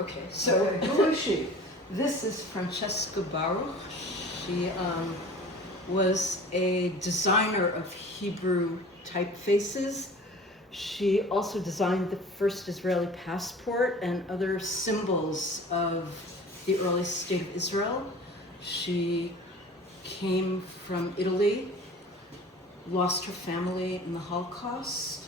Okay, so who is she? This is Francesca Baruch. She was a designer of Hebrew typefaces. She also designed the first Israeli passport and other symbols of the early state of Israel. She came from Italy, lost her family in the Holocaust,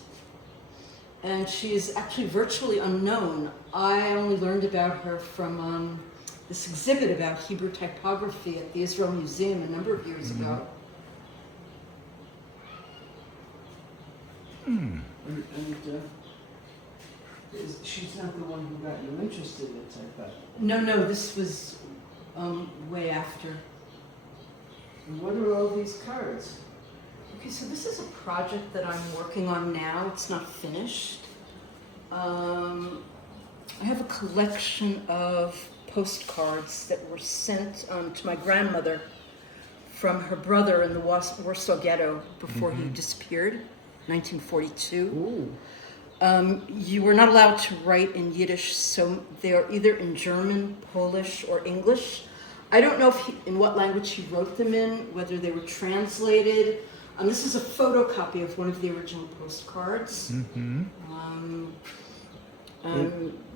and she is actually virtually unknown. I only learned about her from this exhibit about Hebrew typography at the Israel Museum a number of years ago. She's not the one who got you interested in typography. No, this was way after. And what are all these cards? Okay, so this is a project that I'm working on now. It's not finished. I have a collection of postcards that were sent to my grandmother from her brother in the Warsaw Ghetto before he disappeared, 1942. Ooh. You were not allowed to write in Yiddish, so they are either in German, Polish, or English. I don't know in what language he wrote them in, whether they were translated. This is a photocopy of one of the original postcards.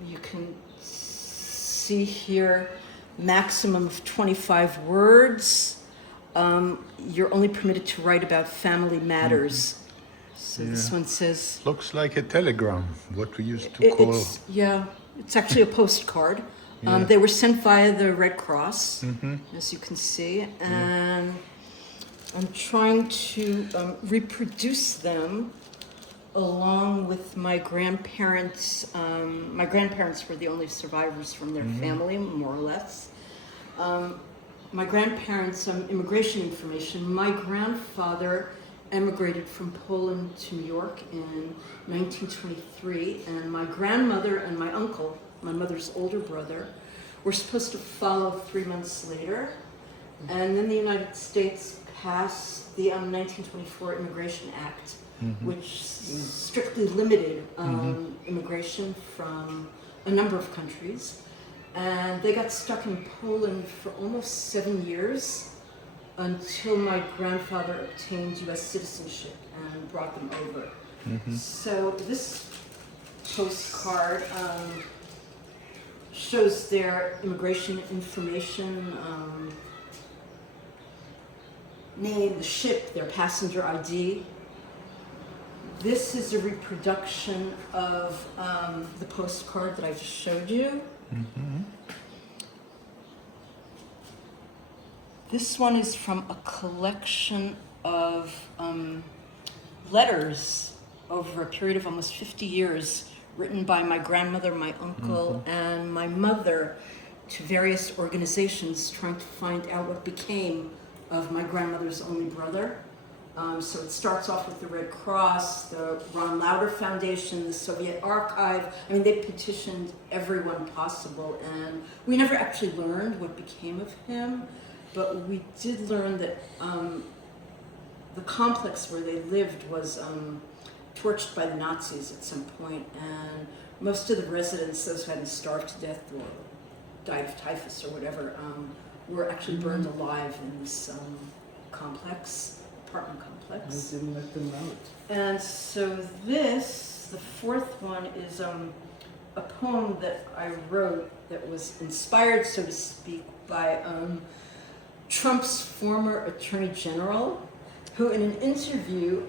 You can see here maximum of 25 words. You're only permitted to write about family matters. So this one says... Looks like a telegram, what we used to call... It's actually a postcard. They were sent via the Red Cross, as you can see, and I'm trying to reproduce them along with my grandparents. My grandparents were the only survivors from their family, more or less. My grandparents' immigration information. My grandfather emigrated from Poland to New York in 1923, and my grandmother and my uncle, my mother's older brother, were supposed to follow 3 months later. And then the United States passed the 1924 Immigration Act, which strictly limited immigration from a number of countries. And they got stuck in Poland for almost 7 years until my grandfather obtained U.S. citizenship and brought them over. So this postcard shows their immigration information, name, the ship, their passenger ID. This is a reproduction of the postcard that I just showed you. This one is from a collection of letters over a period of almost 50 years, written by my grandmother, my uncle, and my mother to various organizations trying to find out what became of my grandmother's only brother. So it starts off with the Red Cross, the Ron Lauder Foundation, the Soviet Archive. I mean, they petitioned everyone possible, and we never actually learned what became of him, but we did learn that the complex where they lived was torched by the Nazis at some point, and most of the residents, those who hadn't starved to death or died of typhus or whatever, were actually burned alive in this apartment complex. They didn't let them out. And so this, the fourth one, is a poem that I wrote that was inspired, so to speak, by Trump's former Attorney General, who in an interview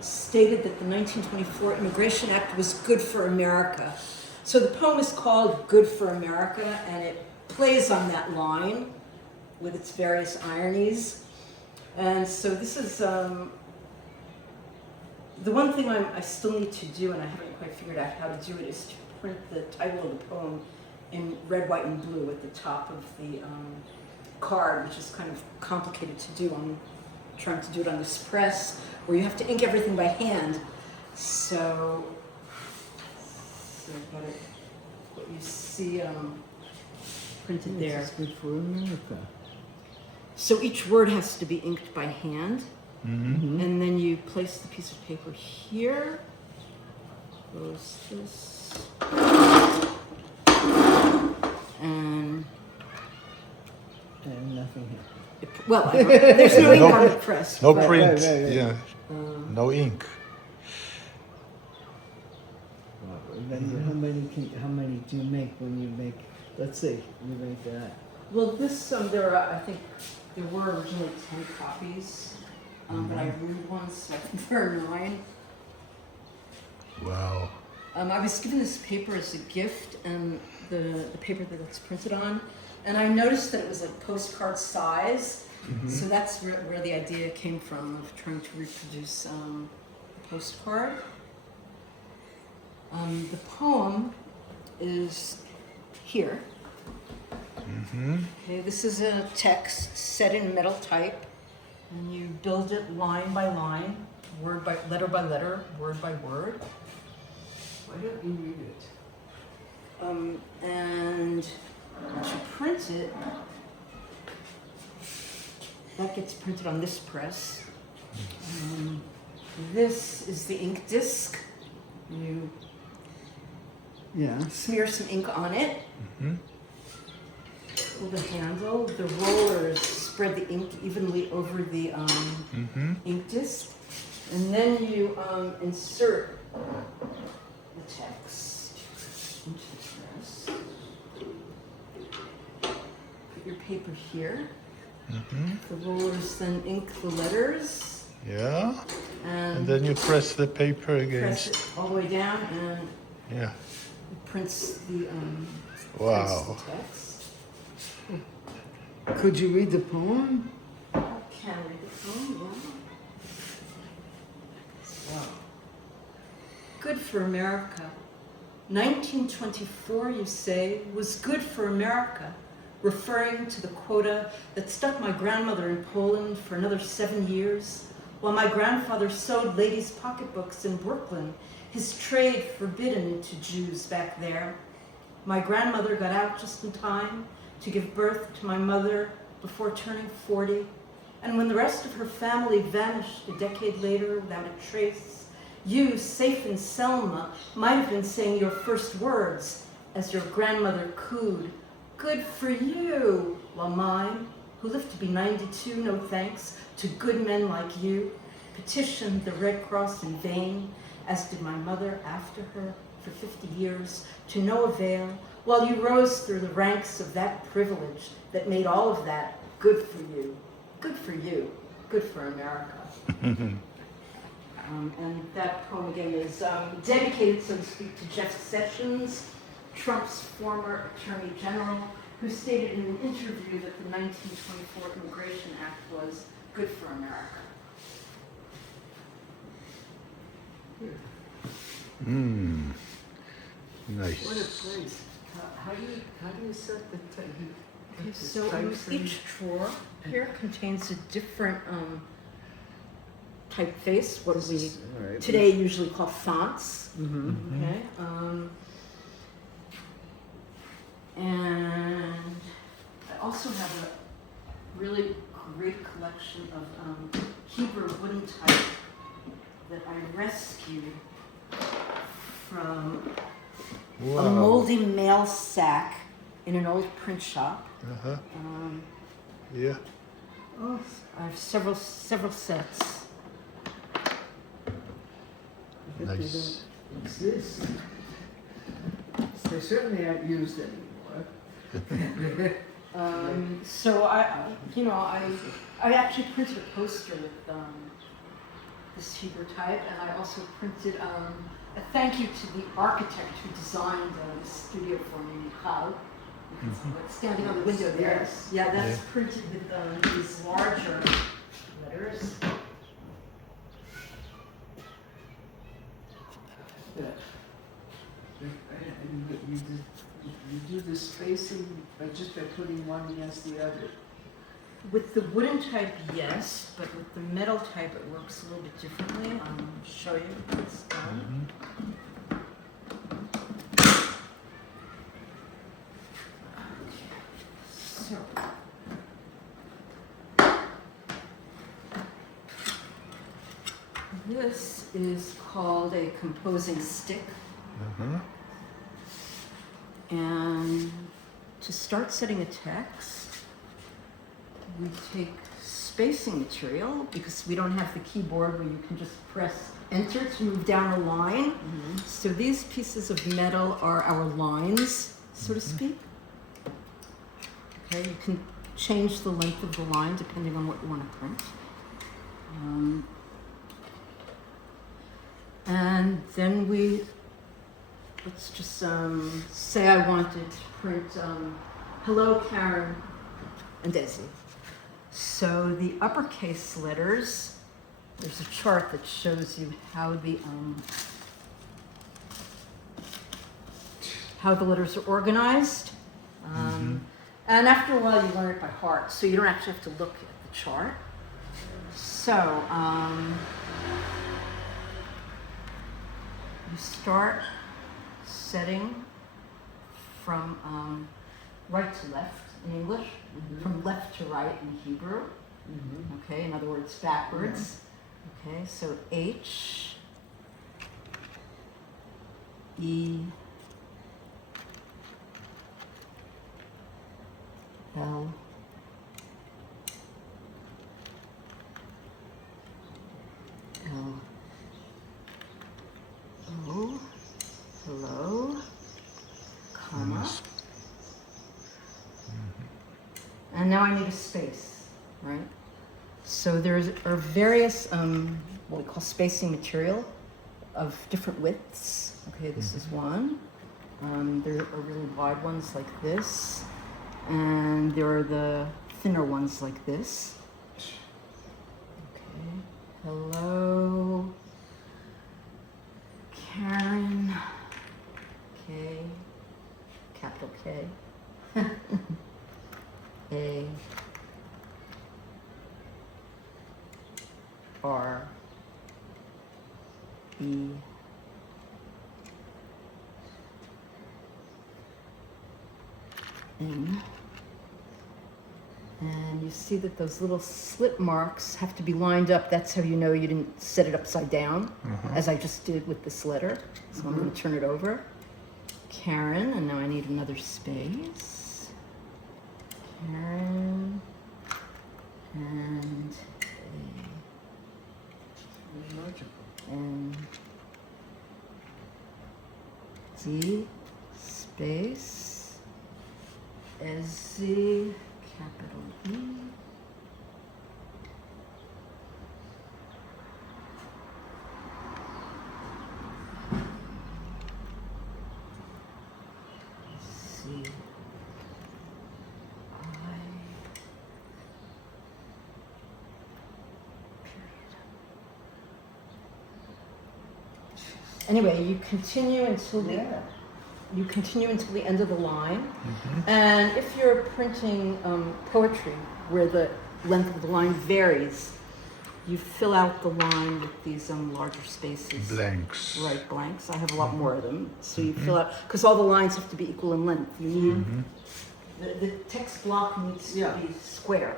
stated that the 1924 Immigration Act was good for America. So the poem is called Good for America, and it plays on that line with its various ironies. And so this is, the one thing I still need to do, and I haven't quite figured out how to do it, is to print the title of the poem in red, white, and blue at the top of the card, which is kind of complicated to do. I'm trying to do it on this press, where you have to ink everything by hand. So got it, what you see printed there. This is good for America. So each word has to be inked by hand, and then you place the piece of paper here. Close this. Well, there's no ink No- on the press. No but, print, right. yeah. No ink. And then how many do you make when you make, let's see, you make that. Well, this, there are, I think, there were originally 10 copies, but I ruined one, so I think there are 9. Wow. I was given this paper as a gift, and the paper that it's printed on, and I noticed that it was like postcard size, so that's where the idea came from, of trying to reproduce a postcard. The poem is here. Okay, this is a text set in metal type, and you build it line by line, word by letter, word by word. Why don't you read it? And to print it, that gets printed on this press. This is the ink disc. You smear some ink on it. Pull the handle. The rollers spread the ink evenly over the ink disc. And then you insert the text into the press. Put your paper here. The rollers then ink the letters. Yeah. And And then you press the paper press against. it all the way down, and Yeah. it prints the Wow. prints the text. Could you read the poem? I can read the poem, yeah. Wow. Good for America. 1924, you say, was good for America, referring to the quota that stuck my grandmother in Poland for another 7 years, while my grandfather sewed ladies' pocketbooks in Brooklyn, his trade forbidden to Jews back there. My grandmother got out just in time to give birth to my mother before turning 40, and when the rest of her family vanished a decade later without a trace, you, safe in Selma, might have been saying your first words as your grandmother cooed, "Good for you," while mine, who lived to be 92, no thanks to good men like you, petitioned the Red Cross in vain, as did my mother after her for 50 years, to no avail, while you rose through the ranks of that privilege that made all of that good for you, good for you, good for America. And that poem again is dedicated, so to speak, to Jeff Sessions, Trump's former Attorney General, who stated in an interview that the 1924 Immigration Act was good for America. Nice. What a place. How do you set the Okay, so each drawer here contains a different typeface, what we today usually call fonts. Okay. And I also have a really great collection of Hebrew wooden type that I rescued from a moldy mail sack in an old print shop. Yeah. Oh, I have several sets. Nice. exist? They certainly aren't used anymore. So I actually printed a poster with this Hebrew type, and I also printed a thank you to the architect who designed the studio for me, Michal. It's standing on the window there. Yes. Yeah, that's printed with these larger letters. Yeah. You do the spacing just by putting one against the other. With the wooden type, yes, but with the metal type, it works a little bit differently. I'll show you how it's done. So, this is called a composing stick. And to start setting a text, we take spacing material because we don't have the keyboard where you can just press enter to move down a line. So these pieces of metal are our lines, so to speak. Okay, you can change the length of the line depending on what you want to print. And then let's just say I wanted to print hello Karen and Ezra. So the uppercase letters, there's a chart that shows you how the letters are organized. And after a while you learn it by heart, so you don't actually have to look at the chart. So you start setting from right to left in English, from left to right in Hebrew. Okay, in other words, backwards. Okay, so H, E, L, L, O, hello, comma, and now I need a space, right? So there are various, what we call spacing material of different widths. Okay, this is one. There are really wide ones like this, and there are the thinner ones like this. Okay, hello, Karen, K, capital K, A, R, E, N, and you see that those little slit marks have to be lined up. That's how you know you didn't set it upside down, as I just did with this letter. So I'm going to turn it over. Karen, and now I need another space. Karen, and and D space Z capital E C I Anyway, you continue until the end of the line. And if you're printing poetry where the length of the line varies, you fill out the line with these larger spaces. Blanks. Right, blanks. I have a lot more of them. So you fill out, because all the lines have to be equal in length. You need, the text block needs to be square.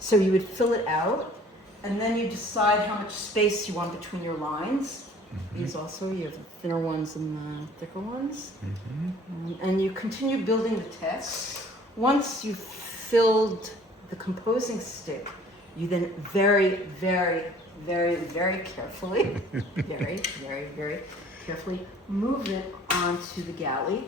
So you would fill it out, and then you decide how much space you want between your lines. These also, you have the thinner ones and the thicker ones. And you continue building the text. Once you've filled the composing stick, you then very, very, very, very carefully, very, very, very carefully move it onto the galley.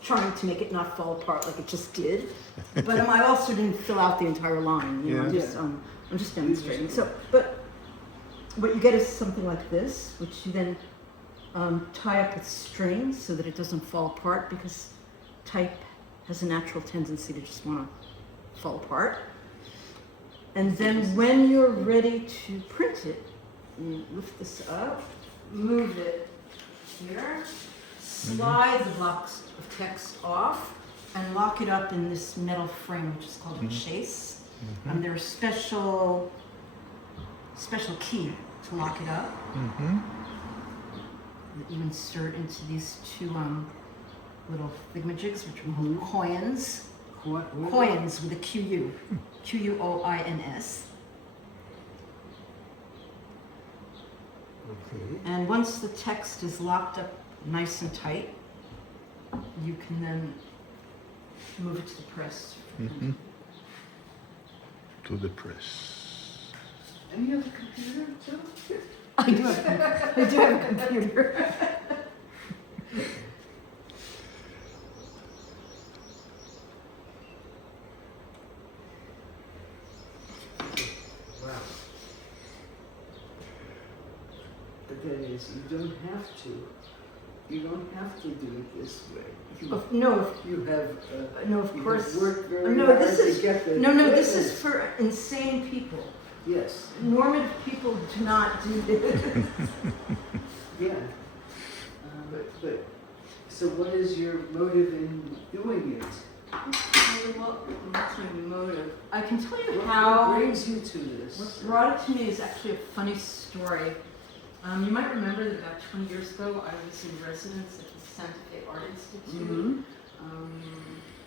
Trying to make it not fall apart like it just did, but I also didn't fill out the entire line. You know, I'm just demonstrating. So, but what you get is something like this, which you then tie up with string so that it doesn't fall apart, because type has a natural tendency to just want to fall apart. And then when you're ready to print it, you lift this up, move it here, slide the blocks of text off, and lock it up in this metal frame, which is called a chase. And there's special key to lock it up that you insert into these two little thingamajigs, which are called coins. Coins with a Q-U. Q-U-O-I-N-S. Okay. And once the text is locked up nice and tight, you can then move it to the press. Mm-hmm. To the press. And you have a computer too? I do have a computer. Wow. But that is, you don't have to do it this way. No, You have, no, of you course. have worked very No, hard this is to get the no, this equipment. is for insane people. Yes, Normative people do not do this. yeah. But, so what is your motive in doing it? Well, what's my motive? I can tell you What how. brings you to this? What brought it to me is actually a funny story. You might remember that about 20 years ago, I was in residence at the Santa Fe Art Institute. Mm-hmm.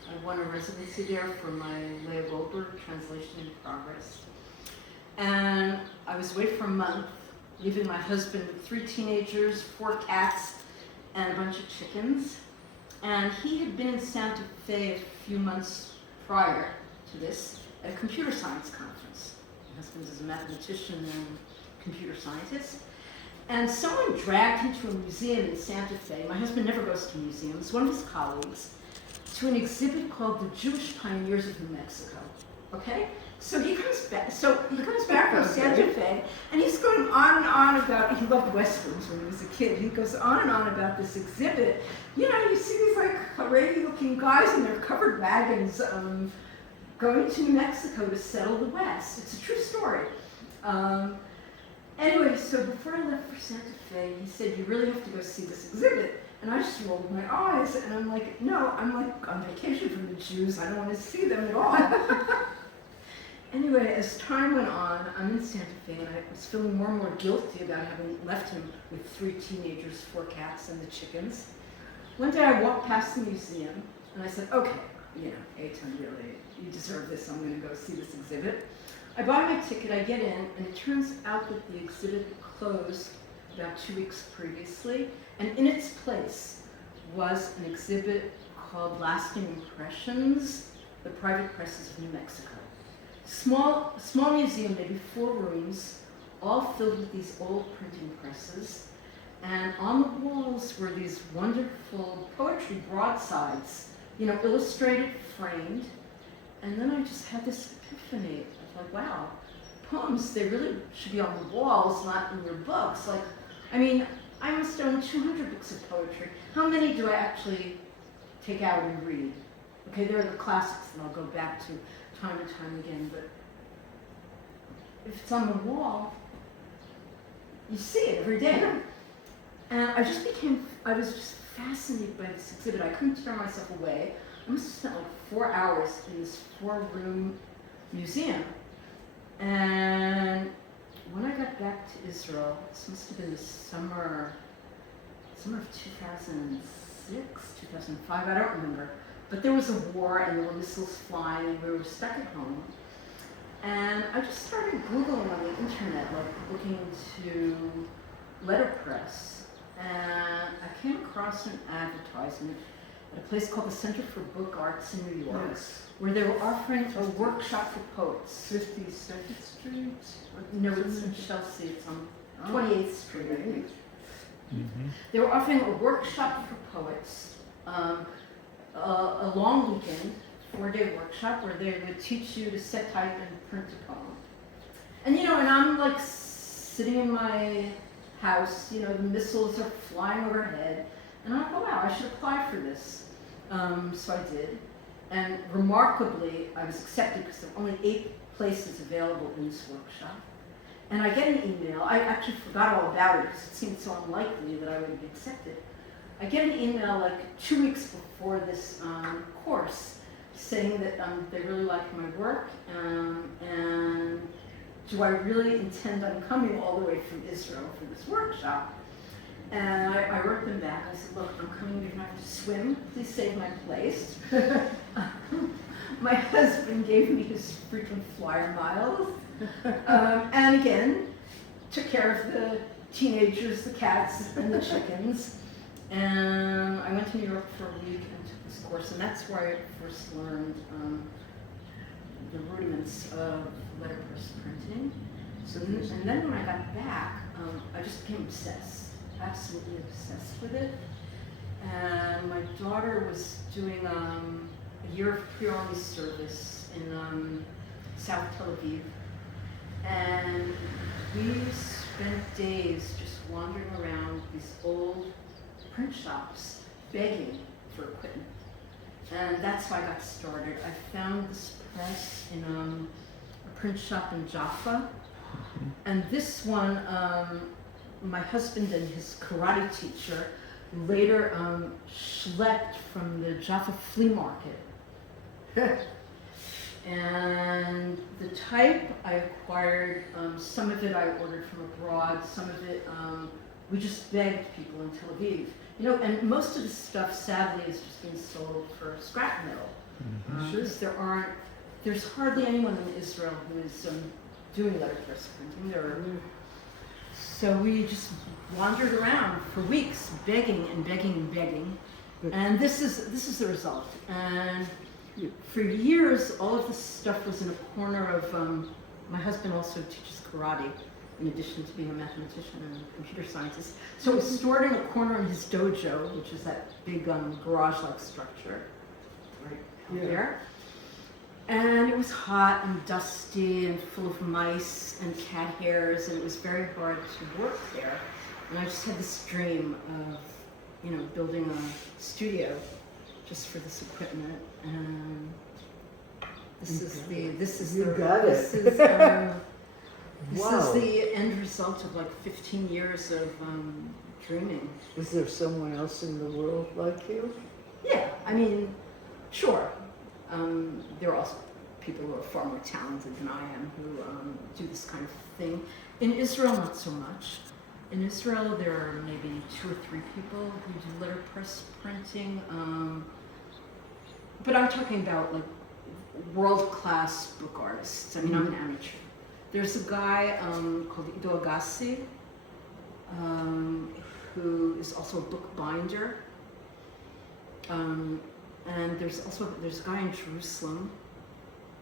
I won a residency there for my Leah Goldberg translation in progress. And I was away for a month, leaving my husband with 3 teenagers, 4 cats, and a bunch of chickens. And he had been in Santa Fe a few months prior to this at a computer science conference. My husband is a mathematician and computer scientist. And someone dragged him to a museum in Santa Fe. My husband never goes to museums, one of his colleagues, to an exhibit called The Jewish Pioneers of New Mexico. Okay? So he comes back from Santa Fe, and he's going on and on about, he loved Westerns when he was a kid. He goes on and on about this exhibit. You know, you see these like Haredi looking guys in their covered wagons going to New Mexico to settle the West. It's a true story. Anyway, so before I left for Santa Fe, he said, you really have to go see this exhibit. And I just rolled my eyes, and I'm like, no, I'm like on vacation from the Jews. I don't want to see them at all. Anyway, as time went on, I'm in Santa Fe, and I was feeling more and more guilty about having left him with 3 teenagers, 4 cats, and the chickens. One day I walked past the museum, and I said, okay, you know, Eitan, really, you deserve this. I'm going to go see this exhibit. I buy my ticket, I get in, and it turns out that the exhibit closed about 2 weeks previously, and in its place was an exhibit called Lasting Impressions, the Private Presses of New Mexico. Small museum, maybe 4 rooms, all filled with these old printing presses, and on the walls were these wonderful poetry broadsides, you know, illustrated, framed, and then I just had this epiphany. Like, wow, poems, they really should be on the walls, not in your books. Like, I mean, I must own 200 books of poetry. How many do I actually take out and read? Okay, there are the classics that I'll go back to time and time again, but if it's on the wall, you see it every day. And I was just fascinated by this exhibit. I couldn't tear myself away. I must have spent like 4 hours in this 4-room museum. And when I got back to Israel, this must have been the summer of 2006, 2005, I don't remember. But there was a war and there were missiles flying and we were stuck at home. And I just started Googling on the internet, like looking into letterpress. And I came across an advertisement at a place called the Center for Book Arts in New York, where they were offering a workshop for poets. 52nd Street? No, it's in Chelsea. It's on 28th Street, I think. Mm-hmm. They were offering a workshop for poets, a long weekend, 4-day workshop, where they would teach you to set type and print a poem. And you know, and I'm like sitting in my house, you know, the missiles are flying overhead, and I'm like, oh wow, I should apply for this. So I did. And remarkably, I was accepted because there were only 8 places available in this workshop. And I get an email. I actually forgot all about it because it seemed so unlikely that I would be accepted. I get an email like 2 weeks before this course saying that they really liked my work and do I really intend on coming all the way from Israel for this workshop? And I wrote them back. I said, look, I'm coming, you're going to have to swim. Please save my place. My husband gave me his frequent flyer miles. And again, took care of the teenagers, the cats, and the chickens. And I went to New York for a week and took this course, and that's where I first learned the rudiments of letterpress printing. And then when I got back, I just became obsessed, absolutely obsessed with it. And my daughter was doing a year of pre-army service in South Tel Aviv. And we spent days just wandering around these old print shops begging for equipment. And that's how I got started. I found this press in a print shop in Jaffa. And this one, my husband and his karate teacher later schlepped from the Jaffa flea market. And the type I acquired, some of it I ordered from abroad, some of it we just begged people in Tel Aviv. You know, and most of the stuff, sadly, is just being sold for scrap metal. Because there's hardly anyone in Israel who is doing letterpress printing. So we just wandered around for weeks, begging and begging and begging. And this is the result. And for years, all of this stuff was in a corner of, my husband also teaches karate, in addition to being a mathematician and a computer scientist. So it was stored in a corner in his dojo, which is that big garage-like structure, right there. And it was hot and dusty and full of mice and cat hairs, and it was very hard to work there. And I just had this dream of, you know, building a studio just for this equipment. And this is the end result of like 15 years of dreaming. Is there someone else in the world like you? Yeah, I mean, sure. There are also people who are far more talented than I am who do this kind of thing. In Israel, not so much. In Israel, there are maybe 2 or 3 people who do letterpress printing. But I'm talking about like world-class book artists. I mean, I'm an amateur. There's a guy called Ido Agassi, who is also a book binder. And there's a guy in Jerusalem,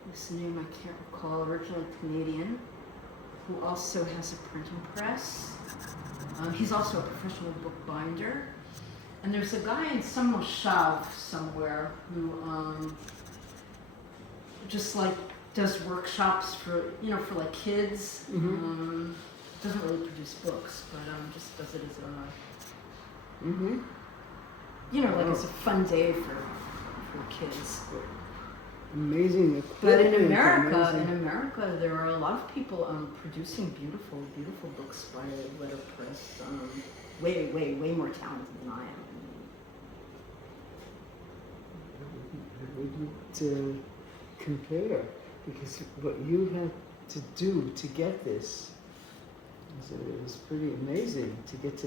whose name I can't recall, originally Canadian, who also has a printing press. He's also a professional book binder. And there's a guy in some moshav somewhere who just like does workshops for like kids. Doesn't really produce books, but just does it as a as a fun day for kids. Amazing equipment. But in America, there are a lot of people producing beautiful, beautiful books by letterpress. Way more talented than I am. I wouldn't compare, because what you had to do to get this is pretty amazing to get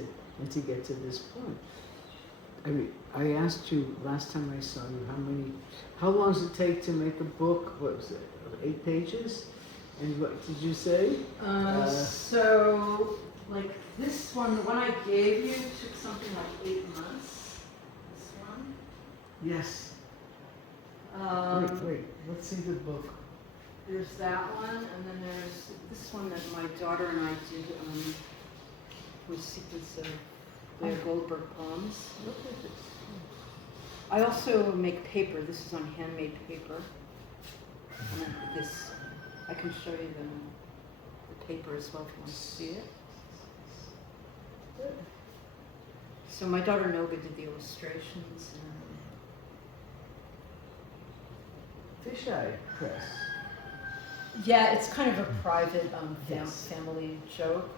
to this point. I mean, I asked you last time I saw you how long does it take to make a book? What was it, 8 pages? And what did you say? So, like this one, the one I gave you took something like 8 months. This one. Yes. Wait, let's see the book. There's that one, and then there's this one that my daughter and I did, was a sequence of Leah Goldberg poems. Look at this. I also make paper. This is on handmade paper. And this, I can show you the paper as well if you want to see it. Good. So my daughter Noga did the illustrations. Fisheye press. Yeah, it's kind of a private Yes. family joke.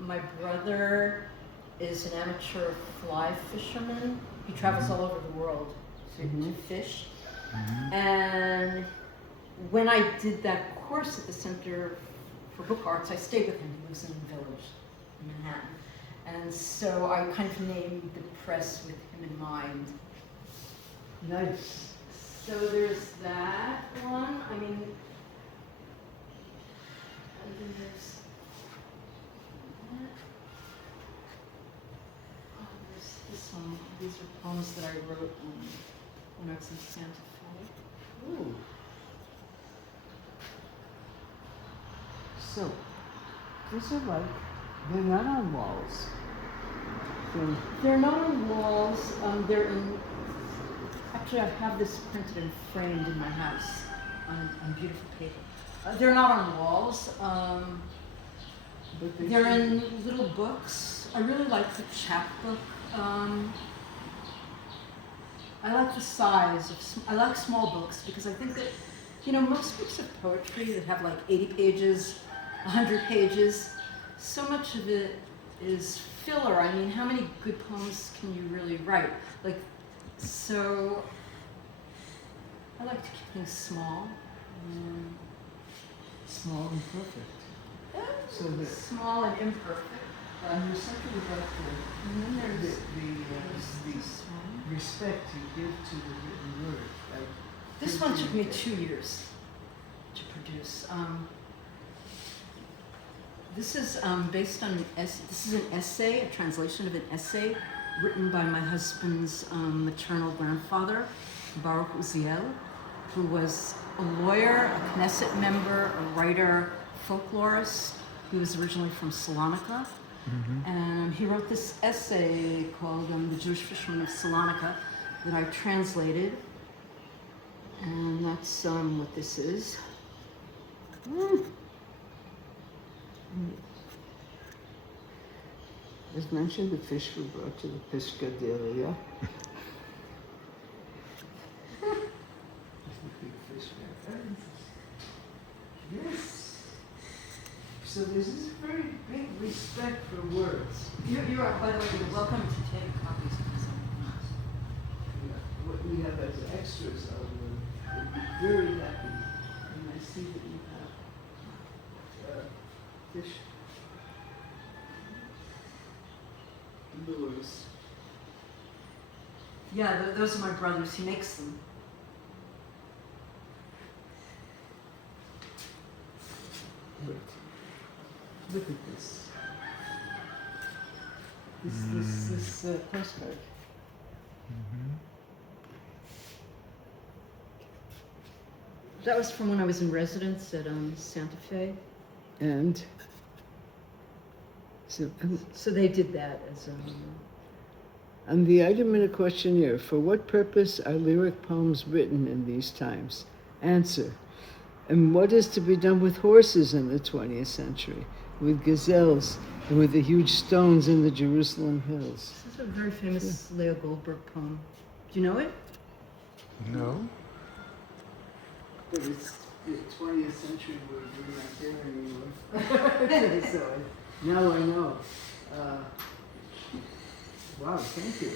My brother is an amateur fly fisherman. He travels all over the world to fish. And when I did that course at the Center for Book Arts, I stayed with him. He lives in a village in Manhattan. And so I kind of named the press with him in mind. Nice. So there's that one. I mean, and then there's that. Oh, there's this one. These are poems that I wrote when I was in Santa Fe. Ooh. So, these are like, they're not on walls. They're not on walls. They're in. Actually, I have this printed and framed in my house on beautiful paper. They're not on walls. But They're in little books. I really like the chapbook. I like the size of. I like small books because I think that, most books of poetry that have like 80 pages, 100 pages, so much of it is filler. I mean, how many good poems can you really write? So I like to keep things small. small and perfect. So that, Small and imperfect. and there's something about And then there's the this one. respect you give to the written word. Like This one took me 2 years to produce. This is based on this is an essay, a translation of an essay written by my husband's maternal grandfather, Baruch Uziel, who was a lawyer, a Knesset member, a writer, folklorist. He was originally from Salonika. And he wrote this essay called The Jewish Fisherman of Salonika that I translated. And that's what this is. As mentioned, the fish were brought to the Piscaderia. The big fish man. Yes. So there's this very big respect for words. You are, by the way, you're welcome to take copies of this. What we have as extras, I would be very happy when I see that you have fish lures. Yeah, those are my brothers. He makes them. Look at this. This postcard. That was from when I was in residence at Santa Fe. And so, So they did that as and the item in a questionnaire, for what purpose are lyric poems written in these times? Answer. And what is to be done with horses in the 20th century, with gazelles, and with the huge stones in the Jerusalem hills? This is a very famous Leah Goldberg poem. Do you know it? No? But it's the 20th century, we're not there anymore. So now I know. Wow, thank you.